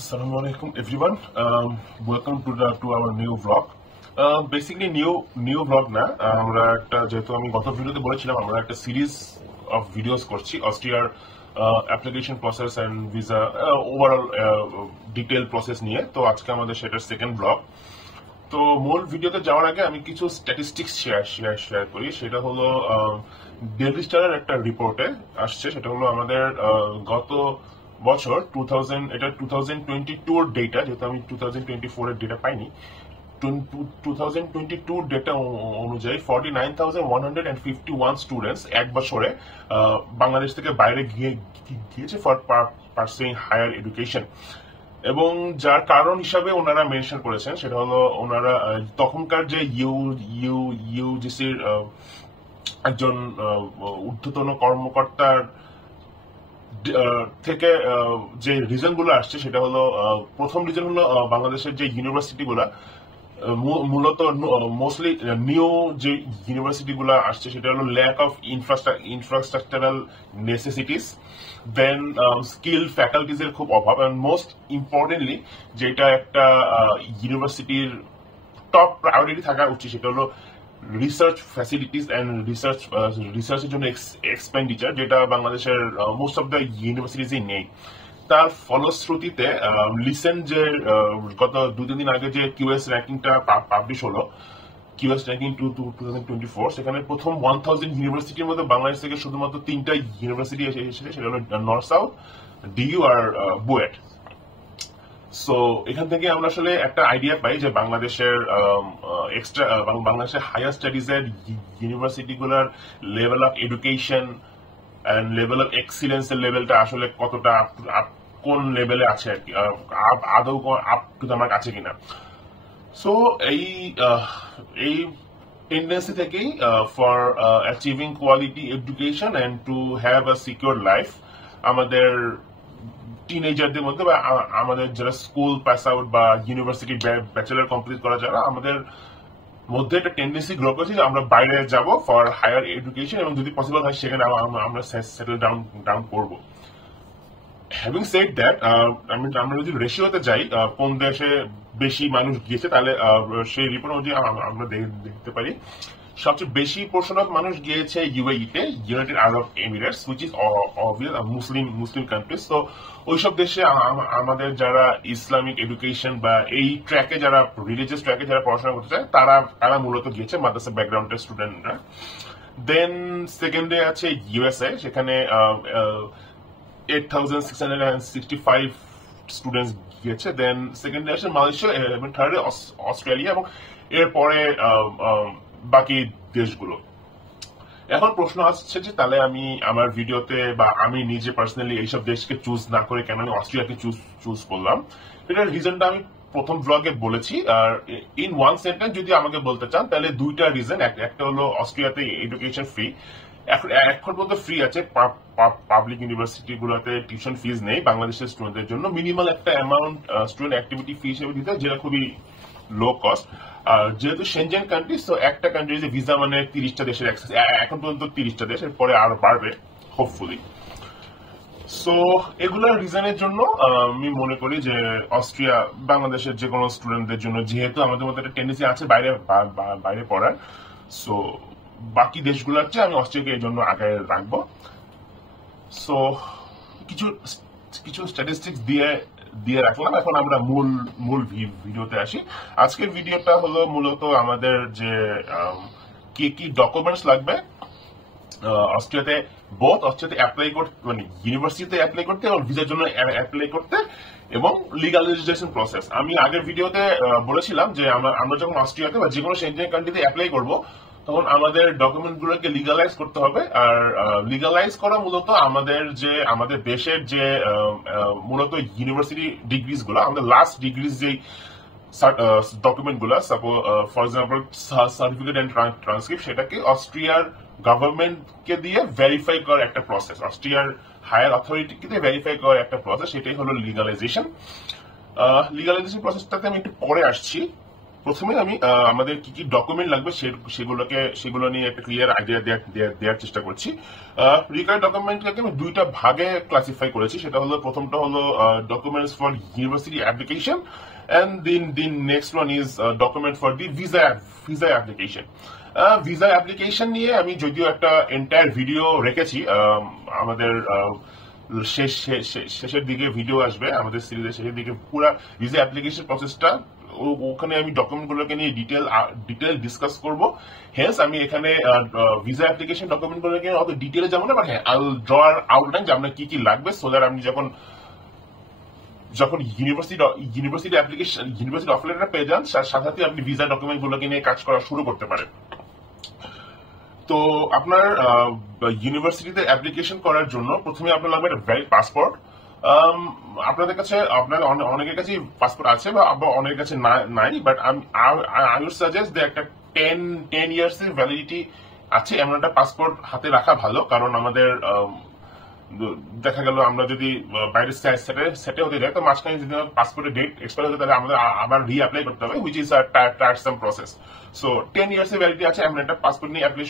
Assalamualaikum everyone. Welcome to our new vlog. Basically new vlog না আমরা একটা যেহেতু আমি গত ভিডিওতে বলেছিলাম আমরা একটা সিরিজ অফ ভিডিওস করছি অস্ট্রিয়ার application process and visa overall detail process নিয়ে। তো আজকে আমাদের সেটার সেকেন্ড ব্লগ। তো মূল ভিডিওতে যাওয়ার আগে আমি কিছু স্ট্যাটিস্টিক্স শেয়ার করি। সেটা হলো ডেইলি স্টারের একটা রিপোর্টে আসছে, সেটা হলো আমাদের গত বছর 2022 এর ডেটা, যেহেতু আমি 2024 এর ডেটা পাইনি। 2022 ডেটা অনুযায়ী 49,151 স্টুডেন্টস এক বছরে বাংলাদেশ থেকে বাইরে গিয়েছে ফর পার্সুইং হায়ার এডুকেশন। এবং যার কারণ হিসাবে ওনারা মেনশন করেছেন সেটা হলো ওনারা তখনকার যে ইউজিসির একজন ঊর্ধ্বতন কর্মকর্তার থেকে যে রিজন গুলো আসছে সেটা হলো প্রথম রিজন হলো বাংলাদেশের যে ইউনিভার্সিটি গুলা মূলত মোস্টলি নিউ যে ইউনিভার্সিটি গুলা আসছে সেটা হলো lack of infrastructural necessities, then skill faculties এর খুব অভাব, এন্ড মোস্ট ইম্পর্টেন্টলি যেটা একটা ইউনিভার্সিটির টপ প্রায়োরিটি থাকা উচিত সেটা হলো রিসার্চ ফ্যাসিলিটিস এন্ড রিসার্চের জন্য এক্সপেন্ডিচার, যেটা বাংলাদেশের মোস্ট অফ দ্য ইউনিভার্সিটিজই নেই। তার ফলশ্রুতিতে রিসেন্ট যে গত 2-3 দিন আগে যে কিউএস র্যাঙ্কিংটা পাবলিশ হলো, কিউএস র্যাঙ্কিং 2024, সেখানে প্রথম 1000 ইউনিভার্সিটির মধ্যে বাংলাদেশ থেকে শুধুমাত্র 3টা ইউনিভার্সিটি এসেছে, সেটা হলো নর্থ সাউথ, ডিইউ আর বুয়েট। সো এখান থেকে আমরা আসলে একটা আইডিয়া পাই যে বাংলাদেশের বাংলাদেশের হায়ার স্টাডিজ এর ইউনিভার্সিটি গুলার level of education and level of excellence এর লেভেলটা আসলে কতটা কোন লেভেলে আছে আর কি, আদৌ আপ টু দ্য মার্ক আছে কিনা। সো এই টেন্ডেন্সি থেকেই for achieving quality education and to have a secure life আমাদের টিনেজারদের মধ্যে বা আমাদের যারা স্কুল পাস আউট বা ইউনিভার্সিটি ব্যাচেলর কমপ্লিট করা যারা আমাদের মধ্যে একটা টেন্ডেন্সি গ্রো করেছে যে আমরা বাইরে যাব ফর হায়ার এডুকেশন, এবং যদি পসিবল হয় সেখানে আমরা সেটেল ডাউন করবো। হ্যাভিং সেড দ্যাট, আমরা যদি রেশিওতে যাই কোন দেশে বেশি মানুষ গিয়েছে তাহলে সেই রিপোর্ট অনুযায়ী আমরা দেখতে পারি সবচেয়ে বেশি পোর্শন অফ মানুষ গিয়েছে ইউএই তে, United Arab Emirates, which is obvious Muslim countries. তো ওইসব দেশে আমাদের যারা ইসলামিক এডুকেশন বা এই ট্র্যাকে যারা রিলিজিয়াস ট্র্যাকে যারা পড়াশোনা করতে চায় তারা মূলত গিয়েছে মাদ্রাসা ব্যাকগ্রাউন্ডের স্টুডেন্টরা। দেন সেকেন্ডে আছে ইউএসএ, সেখানে 8,665 স্টুডেন্টস গিয়েছে। দেন সেকেন্ডে আছে মালয়েশিয়া এবং থার্ডে অস্ট্রেলিয়া, এবং এরপরে বাকি দেশগুলো। এখন প্রশ্ন আসছে যে তাহলে আমি আমার ভিডিওতে বা আমি নিজে পার্সোনালি এইসব দেশকে চুজ না করে কেন আমি অস্ট্রিয়াকে চুজ করলাম। এটার রিজনটা আমি প্রথম ব্লগে বলেছি, আর ইন ওয়ান সেন্টেন্স যদি আমাকে বলতে চান তাহলে দুইটা রিজন। একটা হলো অস্ট্রিয়াতে এডুকেশন ফ্রি, এখন পর্যন্ত ফ্রি আছে, পাবলিক ইউনিভার্সিটি গুলোতে টিউশন ফিজ নেই বাংলাদেশের স্টুডেন্টদের জন্য। মিনিমাল একটা অ্যামাউন্ট স্টুডেন্ট অ্যাক্টিভিটি ফি হিসেবে দিতে হয়, যেটা খুবই লো কস্ট। আর যেহেতু সেনজেন কান্ট্রি, তো একটা কান্ট্রি যে ভিসা মানে 30টা দেশের অ্যাক্সেস, এখন পর্যন্ত 30টা দেশ, এরপরে আরো বাড়বে হোপফুলি। সো এগুলোর রিজনের জন্য আমি মনে করি যে অস্ট্রিয়া বাংলাদেশের যে কোনো স্টুডেন্টদের জন্য, যেহেতু আমাদের মধ্যে একটা টেন্ডেন্সি আছে বাইরে পড়ার, সো বাকি দেশগুলোর চেয়ে আমি অস্ট্রিয়াকে এই জন্য আগে রাখবো। সো কিছু স্ট্যাটিস্টিক্স দিয়ে রাখলাম। এখন আমরা মূল ভিডিওতে আসি। আজকের ভিডিওটা হলো মূলত আমাদের যে কি ডকুমেন্টস লাগবে অস্ট্রিয়াতে অ্যাপ্লাই করতে, মানে ইউনিভার্সিটিতে অ্যাপ্লাই করতে এবং ভিসার জন্য অ্যাপ্লাই করতে, এবং লিগালাইজেশন প্রসেস। আমি আগের ভিডিওতে বলেছিলাম যে আমরা যখন অস্ট্রিয়াতে বা যে কোনো সেনজেন কান্ট্রিতে অ্যাপ্লাই করবো তখন আমাদের ডকুমেন্ট গুলোকে লিগালাইজ করতে হবে। আর লিগালাইজ করা মূলত আমাদের দেশের যে মূলত ইউনিভার্সিটি ডিগ্রিজ গুলো, আমাদের লাস্ট ডিগ্রিজ যে ডকুমেন্ট গুলা, for example certificate and transcript, সেটাকে অস্ট্রিয়ার গভর্নমেন্টকে দিয়ে ভেরিফাই করার একটা প্রসেস, অস্ট্রিয়ার হায়ার অথরিটিকে দিয়ে ভেরিফাই করার একটা প্রসেস, সেটাই হলো লিগালাইজেশন। লিগালাইজেশন প্রসেসটাতে আমি একটু পরে আসছি। প্রথমে আমি আমাদের কি কি ডকুমেন্ট লাগবে সেগুলো নিয়ে একটা ক্লিয়ার আইডিয়া দেওয়ার চেষ্টা করছি। রিকোয়ার্ড ডকুমেন্টকে আমি দুইটা ভাগে ক্লাসিফাই করেছি। সেটা হলো, প্রথমটা হলো documents for university application, and the next one is document for the visa application. Visa application নিয়ে আমি যদিও একটা এন্টায়ার ভিডিও রেখেছি, আমাদের শেষের দিকে ভিডিও আসবে, আমাদের সিরিজের শেষের দিকে পুরো ভিসা অ্যাপ্লিকেশন প্রসেসটা, ওখানে আমি ডকুমেন্টগুলোকে নিয়ে ডিটেল ডিসকাস করব। হেন্স আমি এখানে ভিসা অ্যাপ্লিকেশন ডকুমেন্টগুলোকে অত ডিটেলে যাবো না, বাট হ্যাঁ আই উইল ড্র আউটলাইন যে আপনার কি কি লাগবে, সো দ্যাট আপনি যখন university application university offer letter পেয়ে যান, সাথে সাথে আপনি ভিসা ডকুমেন্ট গুলোকে নিয়ে কাজ করা শুরু করতে পারেন। তো আপনার ইউনিভার্সিটিতে অ্যাপ্লিকেশন করার জন্য প্রথমে আপনার লাগবে একটা ভ্যালিড পাসপোর্ট। আপনাদের কাছে অনেকের কাছে পাসপোর্ট আছে বা অনেকের কাছে নাই, বাট আই উড সাজেস্ট যে একটা 10 ইয়ার্স এর ভ্যালিডিটি আছে এমন একটা পাসপোর্ট হাতে রাখা ভালো। কারণ আমাদের দেখা গেল আমরা যদি বাইরে সেটে হতে যাই, তো মাঝখানে যদি পাসপোর্টের ডেট এক্সপায়ার হতে, তাহলে আমাদের আবার রিঅ্যাপ্লাই করতে হবে, which is a tiresome process. So 10 years এর ভ্যালিডিটি আছে এমন একটা পাসপোর্ট নিয়ে অ্যাপ্লাই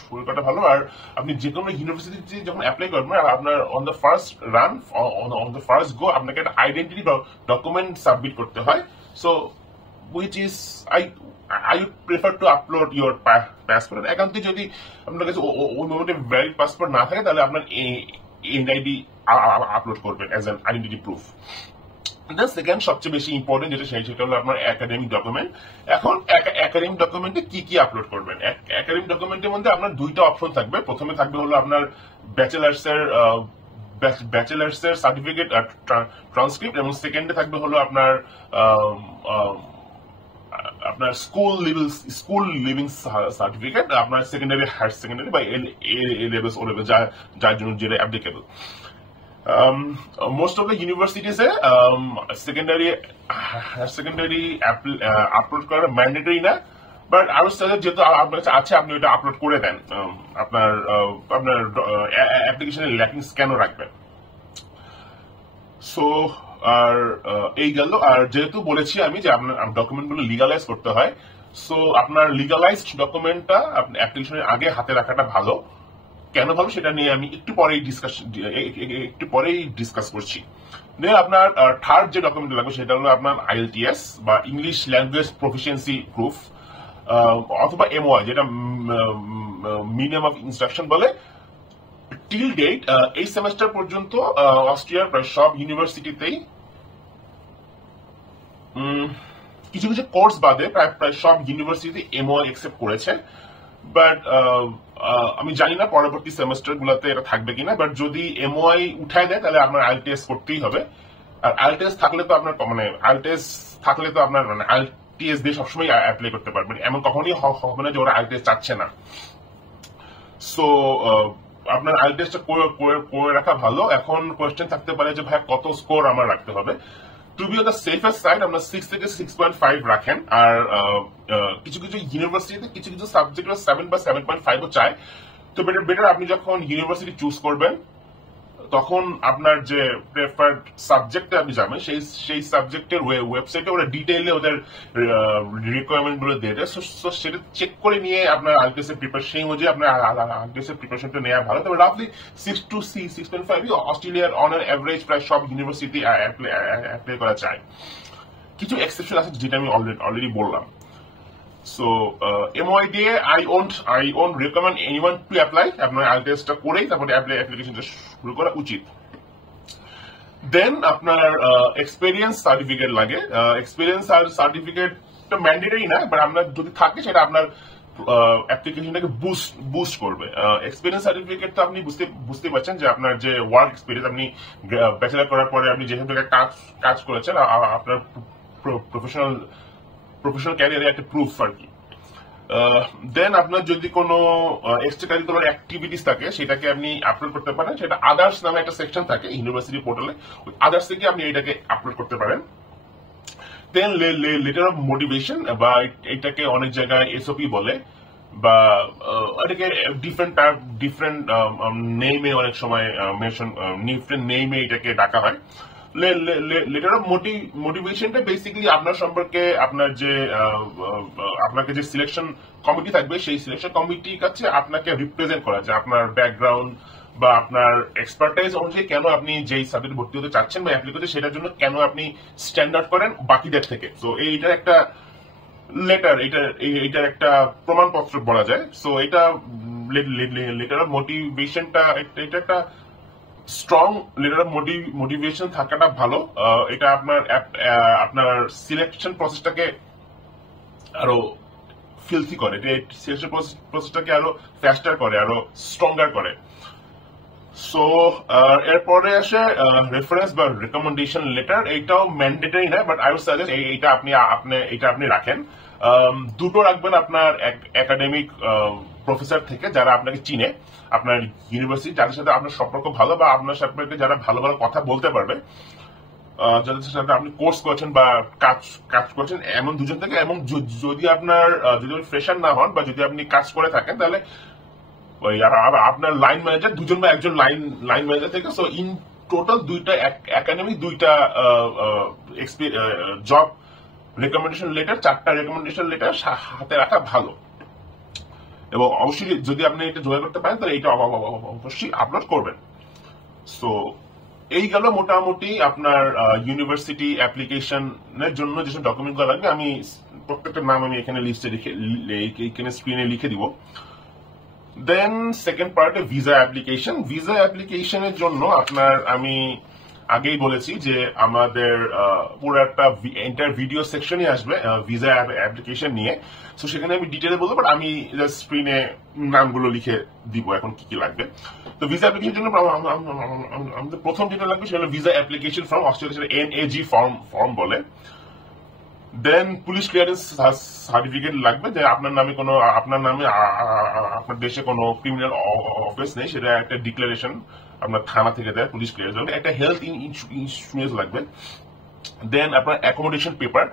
শুরু করা ভালো। আর আপনি যে কোনো ইউনিভার্সিটি যখন অ্যাপ্লাই করবেন, আপনার on the first run, on the first go আপনাকে একটা আইডেন্টিটি ডকুমেন্ট সাবমিট করতে হয়। So which is I prefer to upload your passport. একান্তই যদি আপনার কাছে ওই মোমেন্টে ভ্যালিড পাসপোর্ট না থাকে, তাহলে আপনার এনআইডি আপলোড করবেন as an identity proof. Then second সবচেয়ে বেশি ইম্পর্টেন্ট সেটা হলো আপনার একাডেমিক ডকুমেন্ট। এখন একাডেমিক ডকুমেন্টে কি কি আপলোড করবেন? একাডেমিক ডকুমেন্টের মধ্যে আপনার দুইটা অপশন থাকবে। প্রথমে থাকবে হলো আপনার ব্যাচেলার্স এর সার্টিফিকেট ট্রান্সক্রিপ্ট, এবং সেকেন্ডে থাকবে হলো আপনার স্কুল লিভিং সার্টিফিকেট, আপনার সেকেন্ডারি, হায়ার সেকেন্ডারি বা এ লেভেল, ও লেভেল, যার জন্য যেটা অ্যাপ্লিকেবল। মোস্ট অফ দ্য ইউনিভার্সিটিজে সেকেন্ডারি, হায়ার সেকেন্ডারি আপলোড করা ম্যান্ডেটরি না, বাট আরো যেহেতু আপনার কাছে আছে, আপনি ওটা আপলোড করে দেন। আপনার অ্যাপ্লিকেশনের ল্যাকিংস কেন রাখবেন? সো আর এই গেল। আর যেহেতু বলেছি আমি যে আপনার ডকুমেন্টগুলো লিগালাইজ করতে হয়, সো আপনার লিগালাইজড ডকুমেন্টটা আপনার অ্যাপ্লিকেশনের আগে হাতে রাখাটা ভালো। কেন ভালো সেটা নিয়ে আমি একটু পরেই ডিসকাস করছি। দেন আপনার থার্ড যে ডকুমেন্ট লাগবে সেটা হলো আপনার IELTS বা ইংলিশ ল্যাঙ্গুয়েজ প্রফিসিয়েন্সি প্রুফ, অথবা MOI, যেটা মিনিমাম অফ ইনস্ট্রাকশন বলে। টিল ডেট এই সেমেস্টার পর্যন্ত অস্ট্রিয়ার প্রায় সব ইউনিভার্সিটিতেই, কিছু কিছু কোর্স বাদে প্রায় সব ইউনিভার্সিটি MOI অ্যাকসেপ্ট করেছে। বাট আমি জানি না পরবর্তী সেমেস্টার গুলোতে এটা থাকবে কিনা, বাট যদি MOI উঠায় দেয় তাহলে আপনার IELTS করতেই হবে। আর IELTS থাকলে তো আপনার IELTS দিয়ে সবসময় অ্যাপ্লাই করতে পারবেন, এমন কখনই হবে না যে ওরা IELTS চাচ্ছে না। সো আপনার IELTS করে রাখা ভালো। এখন কোয়েশ্চেন থাকতে পারে যে ভাই কত স্কোর আমার রাখতে হবে? To be on the safest side আপনার 6 থেকে 6.5 রাখেন। আর কিছু কিছু ইউনিভার্সিটিতে কিছু কিছু সাবজেক্ট 7 বা 7.5 চায়। তো বেটার আপনি যখন ইউনিভার্সিটি চুজ করবেন, তখন আপনার যে প্রেফার্ড সাবজেক্টে আপনি যাবেন, সেই সাবজেক্টের ওয়েবসাইটে ওরা ডিটেইলে ওদের রিকোয়ারমেন্ট গুলো দিয়ে দেয়। সো সেটা চেক করে নিয়ে আপনার IELTS এর প্রিপারেশন, সেই অনুযায়ী আপনার IELTS এর প্রিপারেশনটা নেওয়া ভালো। তবে রাফলি 6 to 6.5 অস্ট্রেলিয়ার অন অ্যান এভারেজ প্রায় সব ইউনিভার্সিটি অ্যাপ্লাই করা চায়। কিছু এক্সেপশন আছে যেটা আমি অলরেডি বললাম। সো MOI দিয়ে I won't recommend anyone to apply. আপনার IELTS টা করেই তারপরে অ্যাপ্লিকেশনটা শুরু করা উচিত। দেন আপনার এক্সপেরিয়েন্স সার্টিফিকেট লাগে। এক্সপেরিয়েন্স সার্টিফিকেটটা ম্যান্ডেটরি না, বাট আপনার যদি থাকে সেটা আপনার অ্যাপ্লিকেশনটাকে বুস্ট করবে। এক্সপেরিয়েন্স সার্টিফিকেট তো আপনি বুঝতে পারছেন যে আপনার যে ওয়ার্ক এক্সপেরিয়েন্স, আপনি ব্যাচেলার করার পরে আপনি যেসব জায়গায় কাজ করেছেন, আপনার প্রফেশনাল ক্যারিয়ারে একটা প্রুফ আর কি। দেন আপনার যদি কোনো এক্সট্রা কারিকুলার অ্যাক্টিভিটিস থাকে সেটাকে আপনি আপলোড করতে পারেন। সেটা আদার্স নামে একটা সেকশন থাকে ইউনিভার্সিটি পোর্টালে, আদার্স থেকে আপনি এটাকে আপলোড করতে পারেন। দেন লেটার অফ মোটিভেশন, বা এটাকে অনেক জায়গায় SOP বলে, বা এটাকে ডিফারেন্ট নেমে অনেক সময় ডিফারেন্ট নেমে এটাকে ডাকা হয়। লেটার অফ মোটিভেশনটা বেসিক্যালি আপনার সম্পর্কে আপনার যে আপনাকে যে সিলেকশন কমিটি থাকবে সেই সিলেকশন কমিটির কাছে আপনাকে রিপ্রেজেন্ট করা, যে আপনার ব্যাকগ্রাউন্ড বা আপনার এক্সপার্টাইজ অনুযায়ী কেন আপনি যেই সাবজেক্ট ভর্তি হতে চাচ্ছেন বা অ্যাপ্লাই করতে, সেটার জন্য কেন আপনি স্ট্যান্ডার্ড করেন বাকিদের থেকে। সো এইটার একটা লেটার, এইটার একটা প্রমাণপত্র বলা যায়। সো এটা লেটার অফ মোটিভেশনটা, এটা একটা স্ট্রং লেটার অফ মোটিভেশন থাকাটা ভালো। এটা আপনার সিলেকশন প্রসেসটাকে আরো ফিলথি করে, সিলেকশন প্রসেসটাকে আরো ফাস্টার করে, আরো স্ট্রঙ্গার করে। সো এরপরে আসে রেফারেন্স বা রেকমেন্ডেশন লেটার। এইটাও ম্যান্ডেটরি না, বাট আই উড সাজেস্ট এইটা আপনি রাখেন। দুটো রাখবেন আপনার একাডেমিক প্রফেসর থেকে যারা আপনাকে চিনে, আপনার ইউনিভার্সিটি, যাদের সাথে আপনার সম্পর্ক ভালো বা আপনার সাথে যারা ভালো ভালো কথা বলতে পারবে, যাদের সাথে আপনি কোর্স করছেন বা কাজ করছেন, এমন দুজন থেকে। এবং যদি ফ্রেশার না হন বা যদি আপনি কাজ করে থাকেন, তাহলে আপনার লাইন ম্যানেজার, দুজন বা একজন লাইন ম্যানেজার থেকে। সো ইন টোটাল দুইটা একাডেমিক, দুইটা জব রেকমেন্ডেশন লেটার, 4টা রেকমেন্ডেশন লেটার হাতে রাখা ভালো। এবং অবশ্যই যদি আপনি এটা জোগাড় করতে পারেন তাহলে এটা অবশ্যই আপলোড করবেন। সো এই গেল মোটামুটি আপনার ইউনিভার্সিটি অ্যাপ্লিকেশনের জন্য যেসব ডকুমেন্ট গুলো লাগবে। আমি প্রত্যেকটার নাম আমি এখানে লিস্টে এখানে স্ক্রিনে লিখে দিব। দেন সেকেন্ড পার্টে ভিসা অ্যাপ্লিকেশন। ভিসা অ্যাপ্লিকেশনের জন্য আমি আগেই বলেছি যে আমাদের পুরো একটা এন্টার ভিডিও সেকশনই আসবে ভিসা অ্যাপ্লিকেশন নিয়ে। সো সেখানে আমি ডিটেলে বলবো, বাট আমি স্ক্রিনে নামগুলো লিখে দিব এখন কি কি লাগবে। তো ভিসা অ্যাপ্লিকেশন জন্য আমাদের প্রথম যেটা লাগবে সেটা হলো visa application form, Australia NAG form বলে। দেন পুলিশ ক্লিয়ারেন্স সার্টিফিকেট লাগবে, যে আপনার নামে আপনার দেশে কোনো ক্রিমিনাল অফেন্স নেই, সেটা একটা ডিক্লারেশন আপনার থানা থেকে দেয়, পুলিশ ক্লিয়ারেন্স লাগবে। একটা হেলথ ইন্স্যুরেন্স লাগবে। দেন আপনার accommodation paper,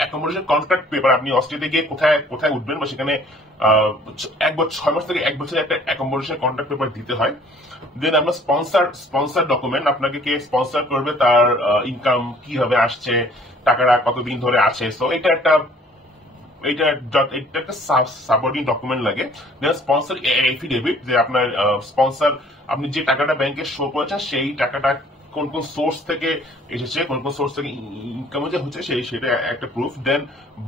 accommodation contract paper, আপনি অস্ট্রেলিয়া গিয়ে কোথায় উঠবেন বা সেখানে 6 মাস থেকে 1 বছরের একটা অ্যাকোমোডেশন কন্ট্রাক্ট পেপার দিতে হয়। দেন আপনার স্পন্সর ডকুমেন্ট, আপনাকে কে স্পন্সর করবে, তার ইনকাম কিভাবে আসছে, টাকাটা কতদিন ধরে আছে। সো এটা একটা সাপোর্টিং ডকুমেন্ট লাগে। দেন স্পন্সর এফিডেভিট, যে আপনার স্পন্সর, আপনি যে টাকাটা ব্যাংকে শো করেছেন সেই টাকাটা কোন কোন সোর্স থেকে এসেছে, কোন কোন সোর্স থেকে ইনকাম হচ্ছে সেটা একটা প্রুফ। দেন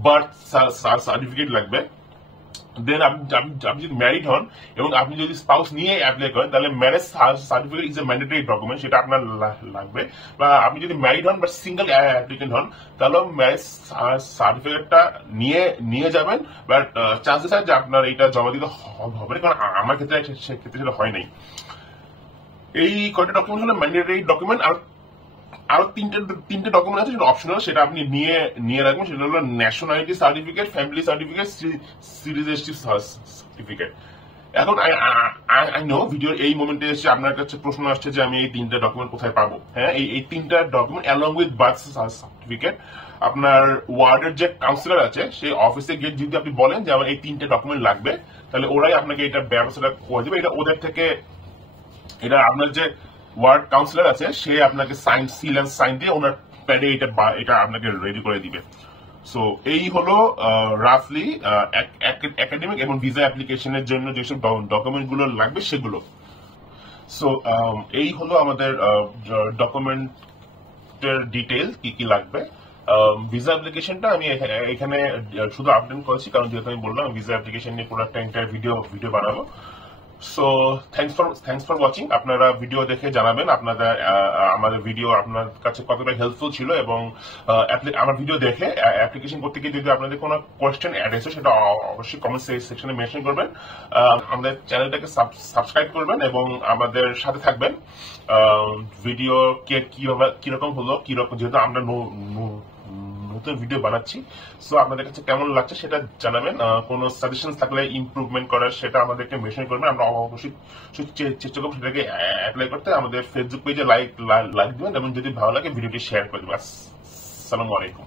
বার্থ সার্টিফিকেট লাগবে। দেন আপনি যদি ম্যারিড হন এবং আপনি যদি স্পাউস নিয়ে অ্যাপ্লাই করেন, তাহলে marriage certificate is a mandatory document, সেটা আপনার লাগবে। বা আপনি যদি ম্যারিড হন বা সিঙ্গেল অ্যাপ্লিকেন্ট হন, তাহলে ম্যারেজ সার্টিফিকেটটা নিয়ে যাবেন। বাট চান্সেস আছে যে আপনার এটা জমা দিতে হবে না, কারণ আমার ক্ষেত্রে সেটা হয় নাই। এই কয়টা ডকুমেন্ট হলো ম্যান্ডেটরি ডকুমেন্ট। আরো তিনটে ডকুমেন্ট আছে সেটা অপশনাল, সেটা আপনি নিয়ে রাখবেন। সেটা হলো nationality certificate, family certificate, citizenship certificate. এখন আই নো ভিডিওর এই মোমেন্টে এসে আপনার কাছে প্রশ্ন আসছে যে আমি এই 3টা ডকুমেন্ট কোথায় পাবো। হ্যাঁ, এই 3টা document along with birth certificate আপনার ওয়ার্ডের যে কাউন্সিলর আছে সেই অফিসে গিয়ে যদি আপনি বলেন যে আমার এই 3টে ডকুমেন্ট লাগবে, তাহলে ওরাই আপনাকে এটা ব্যবস্থাটা করে দেবে। এটা ওদের থেকে, এটা আপনার যে ওয়ার্ড কাউন্সিলর আছে সে আপনাকে সিল এন্ড সাইন দিয়ে ওনার প্যাডে এটা আপনাকে রেডি করে দিবে। সো এই হলো রাফলি একাডেমিক এবং ভিসা অ্যাপ্লিকেশনের জন্য যেসব ডকুমেন্ট গুলো লাগবে সেগুলো। সো এই হলো আমাদের ডকুমেন্টের ডিটেল কি কি লাগবে। ভিসা অ্যাপ্লিকেশনটা আমি এখানে শুধু আপডেট করেছি, কারণ যেহেতু আমি বললাম ভিসা অ্যাপ্লিকেশন নিয়ে পুরো একটা এন্টায়ার ভিডিও বানাবো। So thanks for watching. আপনারা ভিডিও দেখে জানাবেন আমাদের ভিডিও আপনার কাছে কতটা হেল্পফুল ছিল, এবং আমার ভিডিও দেখে অ্যাপ্লিকেশন করতে গিয়ে যদি আপনাদের কোনো কোয়েশ্চেন অ্যাড হয়েছে সেটা অবশ্যই কমেন্ট সেকশনে মেনশন করবেন। আমাদের চ্যানেলটাকে সাবস্ক্রাইব করবেন এবং আমাদের সাথে থাকবেন। ভিডিও কিরকম হলো, যেহেতু আমরা নতুন ভিডিও বানাচ্ছি, সো আপনাদের কাছে কেমন লাগছে সেটা জানাবেন। কোনো সাজেশন থাকলে ইমপ্রুভমেন্ট করার সেটা আমাদেরকে মেনশন করবেন। আমরা অবশ্যই চেষ্টা করবো সেটাকে অ্যাপ্লাই করতে। আমাদের ফেসবুক পেজে লাইক দিবেন এবং যদি ভালো লাগে ভিডিওটি শেয়ার করে দেবেন। আসসালামু আলাইকুম।